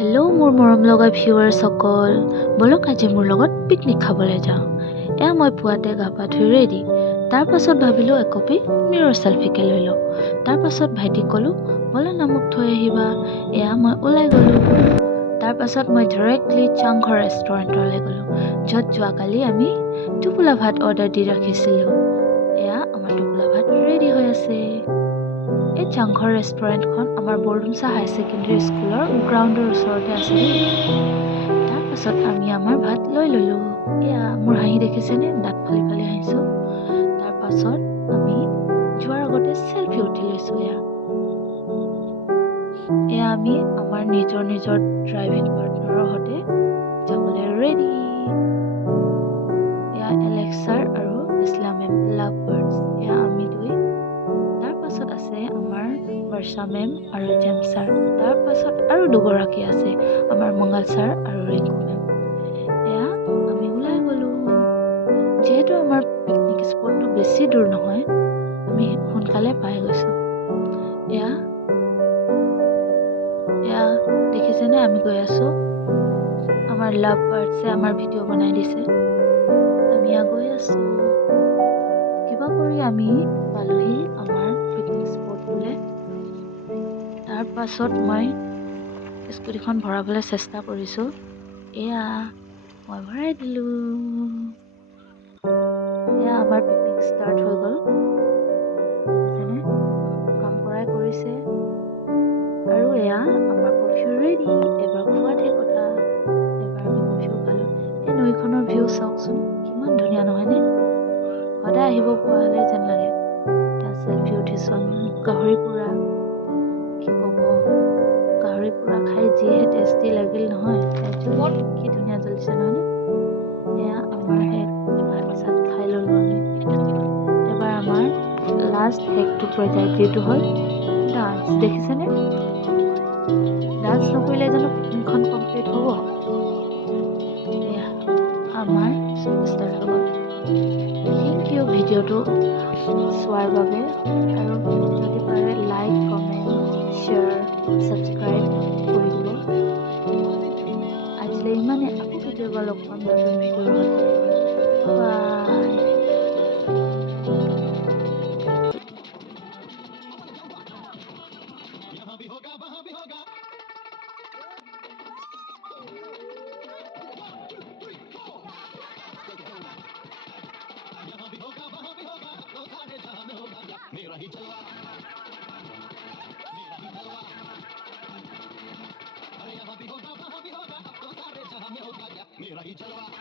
Hello' মোৰ মৰম লগা ভিউৱাৰসকল, বলক আজি মোৰ লগত পিকনিক খাবলৈ যাওঁ। এয়া মই পুৱাতে গা পা ধুই ৰেডি। তাৰ পাছত ভাবিলোঁ একপি মিৰৰ চেলফিকে লৈ লওঁ। তাৰ পাছত ভাইটিক ক'লোঁ ব'লা না মোক থৈ আহিবা। এয়া মই ওলাই গ'লোঁ। তাৰ পাছত মই ডাইৰেক্টলি চাংঘৰ ৰেষ্টুৰেণ্টলৈ গ'লোঁ, য'ত যোৱাকালি আমি টোপোলা ভাত অৰ্ডাৰ দি ৰাখিছিলোঁ। এয়া আমাৰ টোপোলা ভাত ৰেডি হৈ আছে। এই চাংঘৰ ৰেষ্টুৰেণ্টখন আমাৰ বৰডুমচা হাই ছেকেণ্ডেৰী স্কুলৰ গ্ৰাউণ্ডৰ ওচৰতে আছে দেই। তাৰ পাছত আমি আমাৰ ভাত লৈ ল'লোঁ। এয়া মোৰ হাঁহি দেখিছেনে, দাঁত ফালি ফালি হাঁহিছোঁ। তাৰ পাছত আমি যোৱাৰ আগতে চেলফি উঠি লৈছোঁ। এয়া আমি আমাৰ নিজৰ নিজৰ ড্ৰাইভিং পাৰ্টনাৰৰ সৈতে যাবলৈ ৰেডি। এয়া এলেক্স ছাৰ আৰু ইছলাম মেম লাভ বাৰ্ডছ। এয়া আমি দুই। তাৰ পাছত আছে আমাৰ বৰ্ষা মেম আৰু জেম ছাৰ। তাৰ পাছত আৰু দুগৰাকী আছে, আমাৰ মংগল ছাৰ আৰু ৰিংকু মেম। এয়া আমি ওলাই গ'লোঁ। যিহেতু আমাৰ পিকনিক স্পটটো বেছি দূৰ নহয়, আমি সোনকালে পাই গৈছোঁ। এয়া দেখিছেনে, আমি গৈ আছোঁ। আমাৰ লাভ বাৰ্ডছে আমাৰ ভিডিঅ' বনাই দিছে। আমি গৈ আছোঁ। কিবা কৰি আমি পালোহি আমাৰ পিকনিক স্পটটোলৈ। তাৰ পাছত মই স্কুটিখন ভৰাবলৈ চেষ্টা কৰিছোঁ। এয়া মই ভৰাই দিলোঁ। এয়া আমাৰ পিকনিক ষ্টাৰ্ট হৈ গ'ল। দেখিছেনে, কাম কৰাই কৰিছে। আৰু এয়া আমাৰ কফিও ৰেডি। এবাৰ খোৱাতহে কথা। এবাৰ আমি কফিও খালোঁ। এই নৈখনৰ ভিউ চাওকচোন, কিমান ধুনীয়া নহয়নে? সদায় আহিব পৰা হ'লে যেন লাগে। এতিয়া চেলফি উঠিছোঁ আমি। গাহৰি পোৰা, কি ক'ব, গাহৰি পোৰা খাই যিহে টেষ্টি লাগিল নহয়। কি ধুনীয়া জ্বলিছে নহয়নে? এয়া আমাৰ ভাত চাত খাই ল'লোঁ আমি। এবাৰ আমাৰ লাষ্ট হেকটো প্ৰজেক্ট যিটো হ'ল ডান্স। দেখিছেনে, ডান্স নকৰিলে জানো পিকনিকখন কমপ্লিট হ'ব? এয়া আমাৰ ষ্টাৰ্ট হৈ গ'ল। থেংক ইউ ভিডিঅ'টো চোৱাৰ বাবে, আৰু যদি পাৰে লাইক, কমেণ্ট, শ্বেয়াৰ, ছাবস্ক্ৰাইব কৰি দিব। আজিলৈ ইমানে। আকৌ কেতিয়াবা লগ পাম নতুন ভিডিঅ'ৰ সৈতে। বাই। मेरा ही जलवा